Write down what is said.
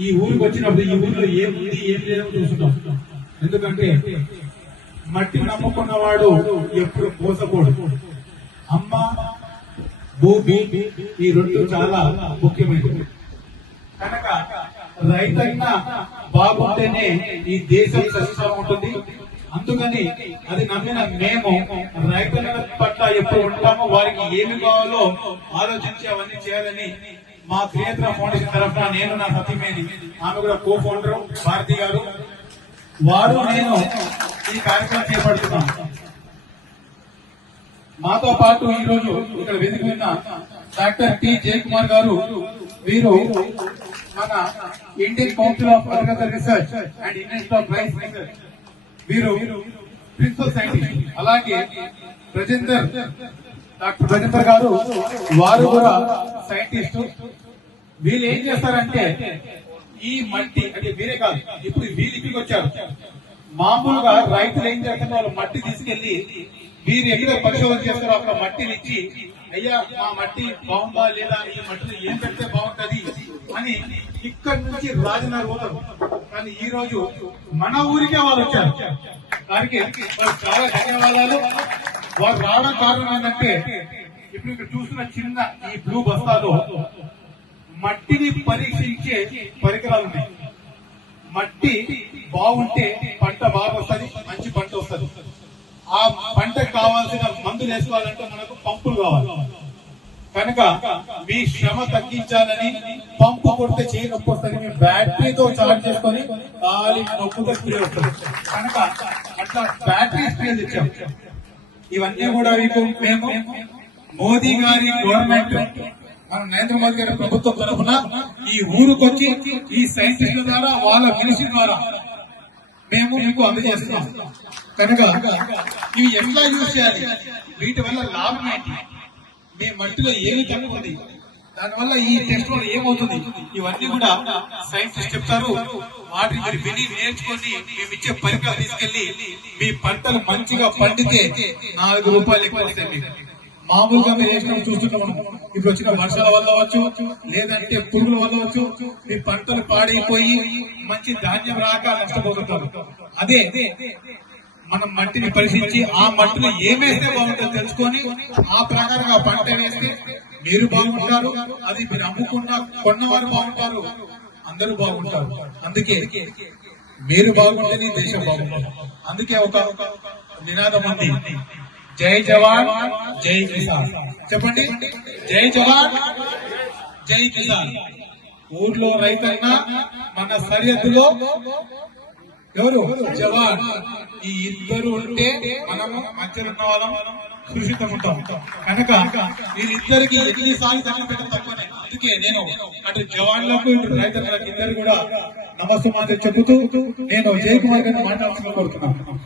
ఈ ఊరికి వచ్చినప్పుడు ఈ ఊరిలో ఏముంది ఏం లేదో చూస్తుంటాం ఎందుకంటే మట్టి నమ్ముకున్నవాడు ఎప్పుడు మోసకూడదు అమ్మ భూమి ఈ రెండు చాలా ముఖ్యమైనవి. కనుక రైతన్నా బాగుంటేనే ఈ దేశం సస్యం ఉంటుంది. అందుకని అది నమ్మిన మేము రైతుల పట్ల ఎప్పుడు ఉంటామో వారికి ఏమి కావాలో ఆలోచించి అవన్నీ చేయాలని మా క్రియేతర ఫౌండేషన్ తరఫున నేను నా సతీమేని. ఆమె కూడా కో ఫౌండర్ భారతి గారు. వారు నేను ఈ కార్యక్రమం చేపడుతున్నాం. మాతో పాటు ఈ రోజు ఇక్కడ వేదిక మీద డాక్టర్ టి. జయకుమార్ గారు. వీరు మన Indian council of agriculture research and institute of rice research వీరు ప్రిన్సిపల్ సైంటిస్ట్. అలాగే ప్రజేందర్ డాక్టర్ ప్రజేందర్ గారు. వారు కూడా సైంటిస్ట్. వీళ్ళు ఏం చేస్తారంటే ఈ మట్టి అంటే వీరే కాదు ఇప్పుడు వీళ్ళు ఇక్కడికి వచ్చారు. మామూలుగా రైతులు ఏం చేస్తారు వాళ్ళు మట్టి తీసుకెళ్ళి వీరు ఎక్కడ పరిశోధన చేస్తారో అక్కడ మట్టిని ఇచ్చి అయ్యా మా మట్టి బాగుందా లేదా? ఈ మట్టిని ఏం పెడితే బాగుంటది? అని ఇక్కడి నుంచి రాజనగర్ పోతారు కానీ ఈ రోజు మన ఊరికే వాళ్ళు వచ్చారు. దానికి చాలా ధన్యవాదాలు. వారు రావడం కారణం ఏంటంటే ఇప్పుడు ఇక్కడ చూసిన చిన్న ఈ బ్లూ బస్తాలో మట్టిని పరీక్షించే పరికరాలు ఉన్నాయి మట్టి బాగుంటే పంట బాగా వస్తుంది మంచి పంట వస్తుంది. ఆ పంటకు కావాల్సిన మందులు వేసుకోవాలంటే మనకు పంపులు కావాలి. కనుక మీ శ్రమ తగ్గించాలని పంపు కొడితే చేయి నొప్పి వస్తుంది మీ బ్యాటరీతో చార్జ్ చేసుకొని ఖాళీ నొప్పుతో స్ప్రే వస్తుంది. కనుక అట్లా బ్యాటరీ స్ప్రే తెచ్చాం. ఇవన్నీ కూడా మీకు మేము మోదీ గారి గవర్నమెంట్ మన నరేంద్ర మోదీ గారి ప్రభుత్వం తరఫున ఈ ఊరుకొచ్చి ఈ సైంటిస్టుల ద్వారా వాళ్ళ మనిషి ద్వారా మేము మీకు అందజేస్తున్నాం. కనుక ఇవి ఎట్లా యూజ్ చేయాలి? వీటి వల్ల లాభం ఏంటి? మీ మట్టిలో ఏమి తక్కువ ఉంది దానివల్ల ఈ టెస్ట్ వల్ల ఏమవుతుంది? ఇవన్నీ కూడా సైంటిస్ట్ చెప్తారు. వాటిని మీరు విని నేర్చుకొని మేము ఇచ్చే పరికరాలు తీసుకెళ్ళి మీ పంటలు మంచిగా పండితే నాలుగు రూపాయలు ఎక్కువ వస్తాయి మీకు. మామూలుగా మీరు వేసిన చూస్తున్నాం ఇప్పుడు వచ్చిన వర్షాల వల్ల అవ్వచ్చు లేదంటే పురుగుల వల్ల అవ్వచ్చు మీ పంటలు పాడైపోయి మంచి ధాన్యం రాక నష్టపోతుంటారు. అదే మనం మట్టిని పరిశీలించి ఆ మట్టిని ఏమేస్తే బాగుంటుందో తెలుసుకొని ఆ ప్రకారంగా పంట వేస్తే మీరు బాగుంటారు అది మీరు అమ్ముకున్న కొన్నవారు బాగుంటారు అందరూ బాగుంటారు. అందుకే మీరు బాగుంటేనే దేశం బాగుంటుంది. అందుకే ఒక నినాదం ఉంది. జై జవాన్ జై కిసాన్. చెప్పండి? జై జవాన్ జై కిసాన్. ఊర్లో రైతన్న మన సరిహద్దులో ఎవరు? జవాన్. ఈ ఇద్దరు ఉంటే మనము మధ్యలో వాళ్ళం సురక్షితం ఉంటాం. కనుక వీరిద్దరికి ఎన్నిసార్లు దండం పెట్టడం తక్కువనే అందుకే నేను అటు జవాన్లకు ఇటు రైతులకు ఇద్దరు కూడా నమస్తే చెబుతూ నేను జయకుమార్ గారిని మాట్లాడుతున్నాను కోరుతున్నాను.